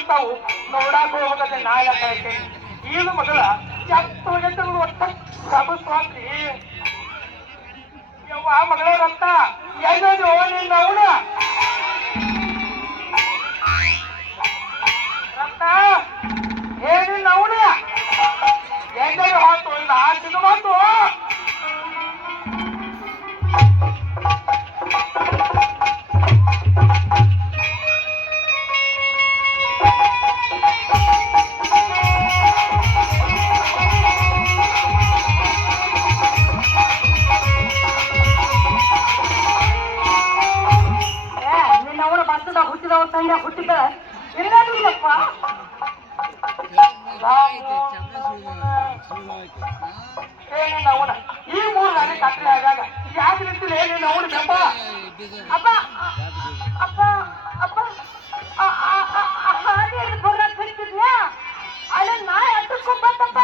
ಇರ್ತಾವು ನೋಡಾಕ ಹೋಗದೆ ನಾಳೆ ಕಾಯ್ತೇನೆ ಈಗ ಮಗಳ ಚತ್ತು ಗಂಟೆಗಳು ಒಟ್ಟ ಸಬಸ್ವಾದ್ರಿ ಯವ್ವ ಮಗಳ ರಕ್ತ ಎಲ್ಲದು ನಿನ್ನ ಅವಳ ರಕ್ತ ಏನಿಲ್ಲ ಅವಳ ಎಲ್ಲರೂ ಹಾತು ಇಲ್ಲ ಆಚಿನ ಮಾತು ಹುಟ್ಟಿದ ಹುಟ್ಟಿದ ಇಲ್ಲಪ್ಪ ಈ ಮೂರು ನಾನೇ ಕತ್ರೆ ಆಗಾಗ ಯಾಕೆ ನಿಂತಿಲ್ಲ ಏನೇನು ಅವನು ಬೆಂಬ ಅಪ್ಪ ಅಪ್ಪ ಅಪ್ಪ ಹಾಗೆ ಬರೋಕ್ ಬಿಡ್ತಿದ್ಯಾ ಅಲ್ಲ ನಾ ಎತ್ತಕೊಂಬತ್ತಪ್ಪ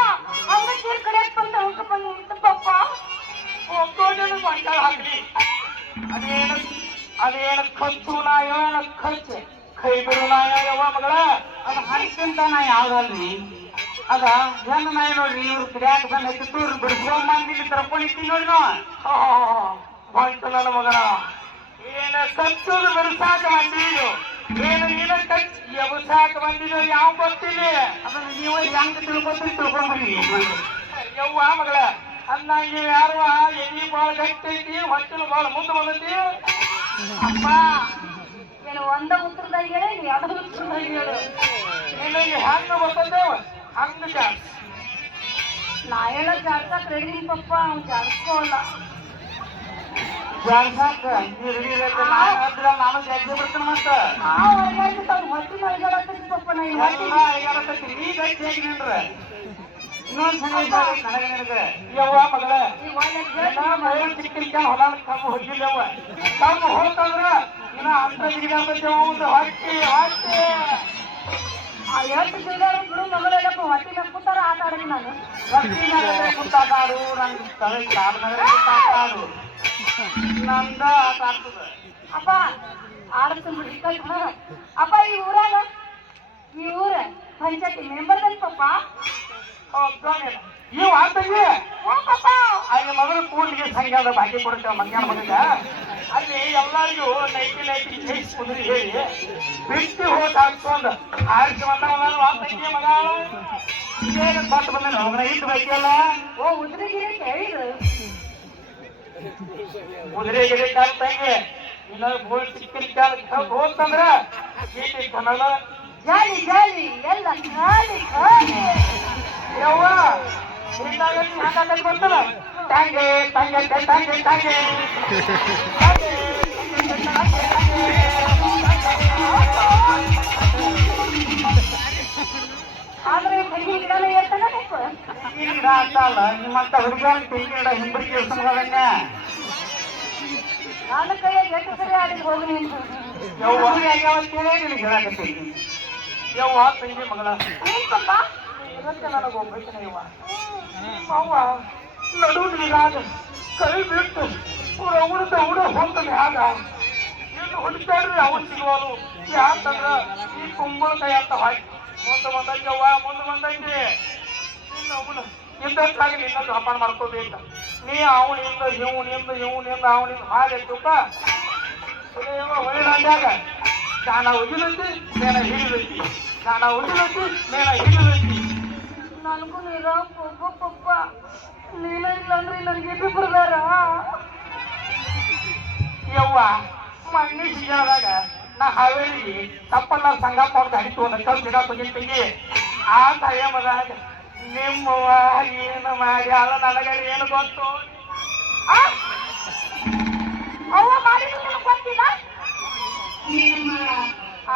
ಹಂಗ ನೀರ್ ಕಡೆಯಕ್ ಬಂದ ಹಂಗ ಬಂದಪ್ಪ ಒಬ್ಬನು ಮಂಡಳ ಹಾಕ್ರಿ ಅದೇನು ಖರ್ಚು ನಾ ಏನ ಖರ್ಚು ಕೈ ಬಿಡು ನಾಯ ಯವ್ವ ಮಗಳ ಅದು ಹಂಗಿಂತ ನಾ ಯಾವ್ದಲ್ರಿ ಅದ ಹೆಣ್ಣು ನಾಯಿ ನೋಡ್ರಿ ಇವ್ರು ಕಿಡ್ಯಾಕ ಬಂದ ಹತ್ತಿತ್ತು ಇವ್ರು ಬಿಡಿಸ್ಕೊಂಡ್ ಬಂದಿಲ್ಲಿ ತರ್ಕೊಂಡಿರ್ತೀವಿ ನೋಡಿ ನಾವು ಬಂತು ನನ್ನ ಮಗನ ಏನ ಕಚ್ಚೋದು ಬಿಡಿಸಾಕ ಬಂದಿದ್ದು ಏನು ಏನ ಕಚ್ ಎಬಸಾಕ ಬಂದಿದ್ದು ಯಾವ ಗೊತ್ತಿಲ್ಲ ಅದನ್ನ ನೀವು ಹೆಂಗ ತಿಳ್ಕೊತೀರಿ ತಿಳ್ಕೊಂಡ್ರಿ ಯವ್ವ ಮಗಳ ಅನ್ನಂಗೆ ಯಾರು ಎದಿ ಬಾಳ ಗಟ್ಟಿ ಐತಿ ಹೊಟ್ಟಲು ಬಾಳ ಮುಂದೆ ಬಂದೈತಿ ಅಪ್ಪ ಏನು ಒಂದ ಉತ್ತರದಾಗ ಹೇಳಿ ನೀವು ಎರಡು ಉತ್ತರದಾಗ ಹೇಳು ನಿನಗೆ ಹಂಗ ಬರ್ತದೇವ ಹಂಗ ಜಾಡ್ಸ್ ನಾ ಹೇಳ ಜಾಡ್ಸಕ್ ರೆಡಿ ಪಪ್ಪ ಅವ್ನು ಜಾಡ್ಸ್ಕೋಲ್ಲ ಜಾಡ್ಸಾಕ ನಾನು ಜಾಡ್ಸಿ ಬಿಡ್ತೇನೆ ಮತ್ತ ಹೊಟ್ಟಿನ ಅಳಿಗಾಡತ್ತೀನಿ ಪಪ್ಪ ನಾ ನೀ ಗಟ್ಟಿ ಹೇಗೆ ನಿನ್ರ ಇನ್ನೊಂದು ನನಗೆ ನಿನಗೆ ಯವ್ವ ಮಗಳ ಚಿಕ್ಕ ಹೊಲ ಕಬ್ಬು ಹೋಗಿಲ್ಲವ್ವ ಕಬ್ಬು ಹೋಗ್ತಂದ್ರ ಇನ್ನ ಅಂತ ಜಿಗಿದಾಡ್ತೈತೆ ಒಂದು ಹೊಟ್ಟಿ ಹೊಟ್ಟಿ ಆ ಎಷ್ಟು ಜಿಗಿದಾಡು ಬಿಡು ಮಗಳೆಲ್ಲಪ್ಪ ಹೊಟ್ಟಿನ ಕೂತಾರ ಆಟ ಆಡಿದ್ವಿ ನಾನು ಹೊಟ್ಟಿನ ಕೂತಾಡು ನಂಗೆ ತಲೆ ಕಾಡು ನಂದ ಆಟ ಆಡ್ತದ ಅಪ್ಪ ಆಡ್ತೀನಿ ಬಿಡಿ ಅಪ್ಪ ಈ ಊರಾಗ ಈ ಊರ ಪಂಚಾಯತಿ ಮೆಂಬರ್ ಪಪ್ಪ ನೀವು ಆಗ್ತಂಗೆ ಅಲ್ಲಿ ಮೊದಲು ಕೂಡ್ಲಿಗೆ ಸಂಘದ ಬಾಕಿ ಕೊಡುತ್ತೇವೆ ಮಧ್ಯಾಹ್ನ ಮನೆಗ ಅಲ್ಲಿ ಎಲ್ಲರಿಗೂ ನೈಟಿ ಜೈಸ್ ಕುದುರಿ ಹೇಳಿ ಬಿಟ್ಟು ಹೋಗಿ ಹಾಕ್ಸ್ಕೊಂಡು ಆರಿಸಿ ಬಂದ ಆಗ್ತಂಗೆ ಮಗ ಏನು ಬಂದು ಬಂದ ಹೋಗ್ರ ಇಟ್ಟು ಬೇಕಲ್ಲ ಓ ಉದ್ರಿಗಿರಿ ಕೇಳಿದ್ರು ಉದ್ರಿಗಿರಿ ಕಾಲ್ತಂಗೆ ಇಲ್ಲ ಗೋಲ್ ಚಿಕ್ಕರಿ ಕಾಲ ಹೋಗ್ತಂದ್ರ ಗೀಟಿ ಕನ್ನಡ ಜಾಲಿ ಜಾಲಿ ಎಲ್ಲ ಖಾಲಿ ಖಾಲಿ ಯವ್ವ ಬರ್ತಲ್ಲ ತಂಗೆ ತಂಗೆ ತಂಗೆ ತಂಗೆ ಆದ್ರೆ ತೆಂಗಿನ ಗಿಡನೇ ಇರ್ತಾನೆ ಈ ಗಿಡ ಅಂತ ಅಲ್ಲ ನಿಮ್ಮಂತ ಹುಡುಗ ತೆಂಗಿನ ಗಿಡ ಹಿಂಬರಿ ಕೆಲಸಗಳನ್ನ ನನ್ನ ಕೈಯಾಗ ಎಷ್ಟು ಸರಿ ಆಡಿದ್ ಹೋಗಿ ನೀನು ಯವ್ವ ನಿನಗೆ ಹೇಳಕತ್ತೀನಿ ಯವ್ವ ತಂಗಿ ಮಗಳ ಪಪ್ಪ ನನಗೆ ಒಬ್ಬೈತನ ಯವ್ವ ಅವ್ವ ನಡುವಿನಾಗ ಕೈ ಬಿಟ್ಟು ಉಳಿದ ಹೋಗ್ತಾನೆ ಆಗ ಏನು ಹುಡುಕಾಡ್ರಿ ಅವನ್ ಸಿಗುವನು ಯಾಕಂದ್ರ ಈ ಕುಂಬಳಕಾಯಿ ಅಂತ ಹಾಕಿ ಮುಂದೆ ಬಂದೈತಿ ಅವ್ವ ಮುಂದೆ ಬಂದೈತಿ ಅವನು ಇದ್ದಕ್ಕಾಗಿ ನಿನ್ನ ಜೋಪಾನ ಮಾಡ್ಕೋಬೇಕ ನೀ ಅವನಿಂದ ಇವನಿಂದ ಅವನಿಂದ ಹಾಗೈತಪ್ಪ ಹೊಯ್ಲಾಂಡ್ಯಾಗ ನಾನ ಉಗಿಲೈತಿ ಮೇನ ಹಿಡಿದೈತಿ ನಾನ ಉಗಿಲೈತಿ ಮೇನ ಹಿಡಿದೈತಿ ನನಗೂ ನೀರ ಪಪ್ಪ ನೀನ ಇಲ್ಲಂದ್ರೆ ನನಗೆ ಬಿಡ್ದಾರ ಯವ್ವ ಮಣ್ಣಿ ಸೀಜನದಾಗ ನಾ ಹಾವೇರಿಗೆ ತಪ್ಪಲ್ಲ ಸಂಗಪ್ಪ ಅವ್ರ ಗಾಡಿ ತಗೊಂಡ ಕಲ್ಸಿಡ ಬಂದಿರ್ತೀನಿ ಆ ಟೈಮದಾಗ ನಿಮ್ಮವ್ವ ಏನು ಮಾಡಿ ಅಲ್ಲ ನನಗ ಏನು ಗೊತ್ತು ಅವ್ವ ಮಾಡಿ ಗೊತ್ತಿಲ್ಲ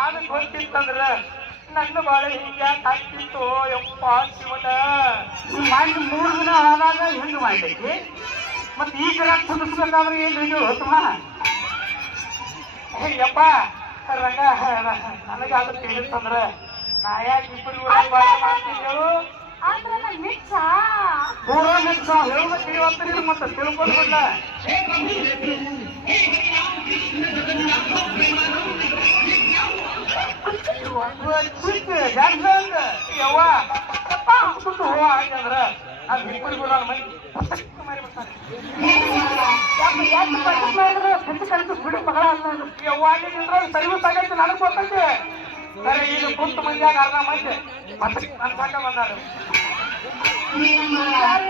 ಆಗ ಗೊತ್ತಿತ್ತಂದ್ರ ನನ್ನ ಬಾಳೆ ಹಿಂಗ ಆಗ್ತಿತ್ತು ಯಪ್ಪ ಶಿವನ ಮಾಡಿ 3 ದಿನ ಆದಾಗ ಹೆಂಗ ಮಾಡೈತಿ ಮತ್ತೆ ಈ ಕಡೆ ಸುಡಿಸ್ಬೇಕಾದ್ರೆ ಏನು ಇದು ಹೊತ್ತಮ್ಮ ಯಪ್ಪ ರಂಗ ನನಗೆ ಅದು ತಿಳಿತಂದ್ರ ನಾ ಯಾಕೆ ಇಬ್ಬರು ಮಾಡ್ತೀನಿ ಹೇಳು ಪೂರ ಮಿಕ್ಸ ಹೇಳ್ಬೇಕು ತಿಳಿವತ್ತೀರಿ ಮತ್ತೆ ತಿಳ್ಕೊಂಡ್ಬಿಡ್ಲ ಚಿಕ್ಕ ಜಾಸ್ತಿ ಯವ್ವ ಕುಂತು ಹೂವ ಹಂಗಂದ್ರ ಅದು ಹಿಡ್ಕೊಂಡು ಬಿಡೋ ಮೈ ಮಾರಿ ಬರ್ತಾನೆ ಬಿಡು ಮಗಳ ಯವ್ವ ನಿಂದ್ರ ಸರ್ವಿಸ್ ಆಗೈತೆ ನನಗೆ ಗೊತ್ತೈತೆ ಸರಿ ಈಗ ಕುಂತು ಮಂದಿಯಾಗ ಅರ್ಧ ಮಂದಿ ಮತ್ತೆ ನನ್ನ ಸಾಕ ಬಂದಾರ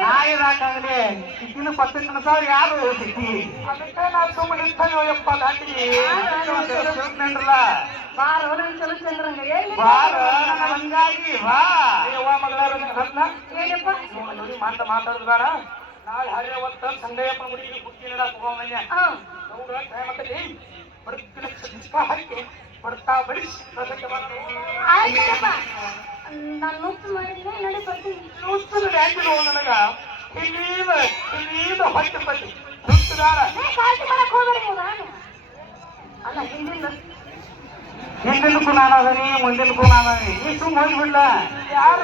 ನಾಯಿರಾಕಾಗಲಿ ಇದ್ದಿನ ಪತ್ತೆ ಕನಸಾರ ಯಾರು ಸಿಕ್ಕಿ ಅದಕ್ಕೆ ನಾನು ಸುಮ್ಮನೆ ಯಪ್ಪ ದಾಟಿ ನೆಂಡ್ರಲ್ಲ ಬಾರ ಬಾರ ಹಂಗಾಗಿ ಬಾ ಯವ್ವ ಮಗಳಾರ ರತ್ನ ಏನಪ್ಪ ನೋಡಿ ಮಾತಾಡೋದು ಬೇಡ ನಾಳೆ ಹರಿಯವತ್ತ ಸಂಗಯ್ಯಪ್ಪನ ಗುಡಿಗೆ ಹುಟ್ಟಿ ನೀಡಕ್ ಹೋಗಂಗ ಹೌದು ಟೈಮ್ ಹಾಕಿ ಬರ್ತಾ ಬಡಿ ನಾನು ನುಚ್ಚು ಮಾಡಿದ್ರೆ ನಡಿ ಬರ್ತೀನಿ ನುಚ್ಚು ಬ್ಯಾಂಕಿಗೆ ನನಗ ಇಲ್ಲೀದ ಹೊಟ್ಟೆ ಬಲ್ಲಿ ನುಚ್ಚು ಬೇಡ ಕಾಲ್ತಿ ಮಾಡಕ್ ಹೋಗ್ಬೇಡಿ ನಾನು ಅಲ್ಲ ಹಿಂದಿನಕ್ಕೂ ನಾನು ಅದನಿ ಮುಂದಿನಕ್ಕೂ ನಾನು ಅದನಿ ನೀ ಸುಮ್ಮ ಹೋಗ್ಬಿಡ್ಲ ಯಾರ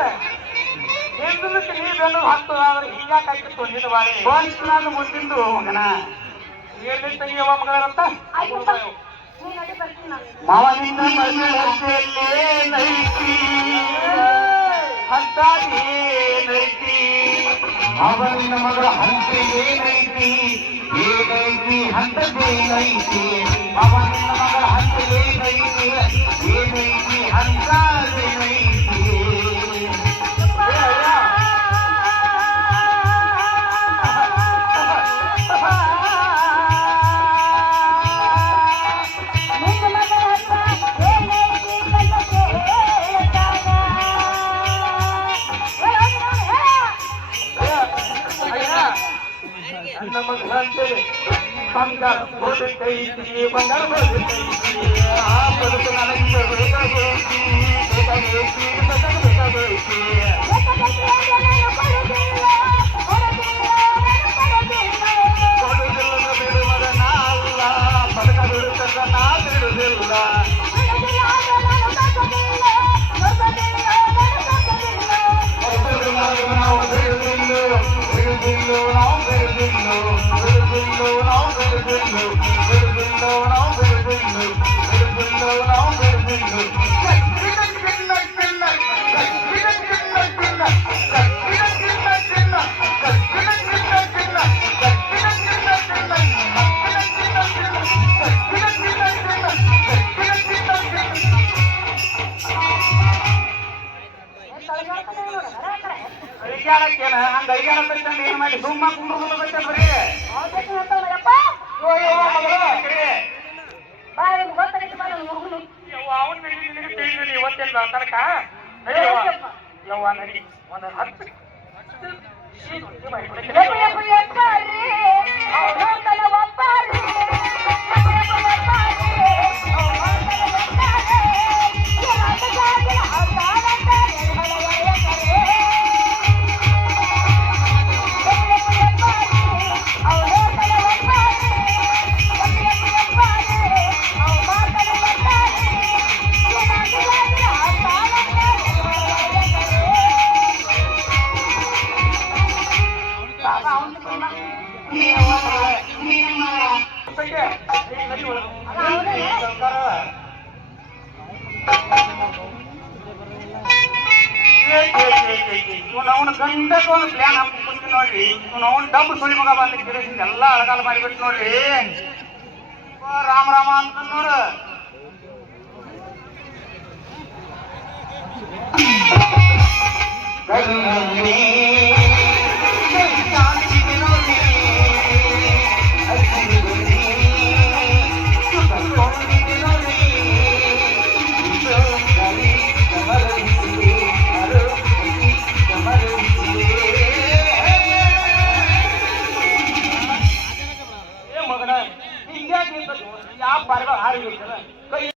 ಹಿಂದಿನಕ್ಕೆ ನೀ ಬೆನ್ನು ಹತ್ತು ಆದ್ರೆ ಹಿಂಗ್ಯಾಕೆ ಹಾಕಿತ್ತು ನಿನ್ನ ಬಾಳಿ ಬೋನ್ಸ್ ನಾನು ಮುಂದಿಂದು ಮಗನ ಏನೇ ತೆಗಿಯವ ಮಗಳಂತ ಮಾವನಿಂದ ಮಗಳೇನೈತಿ ಹಂತೇನೈತಿ ಅವನಿಂದ ಮಗಳ ಹಂತೇನೈತಿ ಏನೈತಿ ಹಂತದೇನೈತಿ ಅವನಿಂದ ಮಗಳ ಹಂತೇನೈತಿ ಏನೈತಿ ಹಂತದೇನೈತಿ ಬಂಗಾರ ಬೋದೈತಿ ಬಂಗಾರ ಬೋದೈತಿ ಆ ಬದುಕು ನನಗೆ ಬೇಕಾಗೈತಿ ಬೇಕಾಗೈತಿ ಬೇಕಾಗೈತಿ ಕೊಡುದಿಲ್ಲದ ಬಿಡುವಾಗ ನಾ ಅಲ್ಲ ಬದುಕ ಬಿಡುತ್ತದ ನಾ ಬಿಡುದಿಲ್ಲ ನಾವು ಬಿಡುದಿಲ್ಲ ಬಿಡುದಿಲ್ಲ ನಾವು ಬಿಡುದಿಲ್ಲ ಬಿಡುದಿಲ್ಲ ನಾವು ಬಿಡುದಿಲ್ಲ ಬಿಡುದಿಲ್ಲ ನಾವು ಬಿಡುದಿಲ್ಲ ಬಿಡುದಿಲ್ಲ ನಾವು ಬಿಡುದಿಲ್ಲ ಐಗ್ಯಾಡಕ್ಕೇನ ಹಂಗ ಐಗ್ಯಾಡ ಬೇಕಂದ್ರೆ ಏನ್ ಮಾಡಿ ಸುಮ್ಮ ಕುಂಡ್ರಲ್ಲ ಬೇಕಂದ್ರೆ ಬರೀ ಅವನ್ ನಿನಗೆ ತಿಳಿದಿಲ್ಲ ಇವತ್ತೇನು ತನಕ ಯವ್ವ ನಡಿ ಒಂದು 10 ಅವನ ಗಂಡಕ್ಕೆ ಒಂದು ಪ್ಲಾನ್ ಹಾಕ್ಬಿಟ್ಟು ನೋಡ್ರಿ ಅವನ ಡಬ್ಬು ಸುಳಿ ಮಗ ಬಂದಿದ್ದೀರಿ ಎಲ್ಲ ಅಳಗಾಲ ಮಾಡಿಬಿಟ್ಟು ನೋಡ್ರಿ ರಾಮ ರಾಮ ಅಂತ ನೋಡು ಕರುಣೆ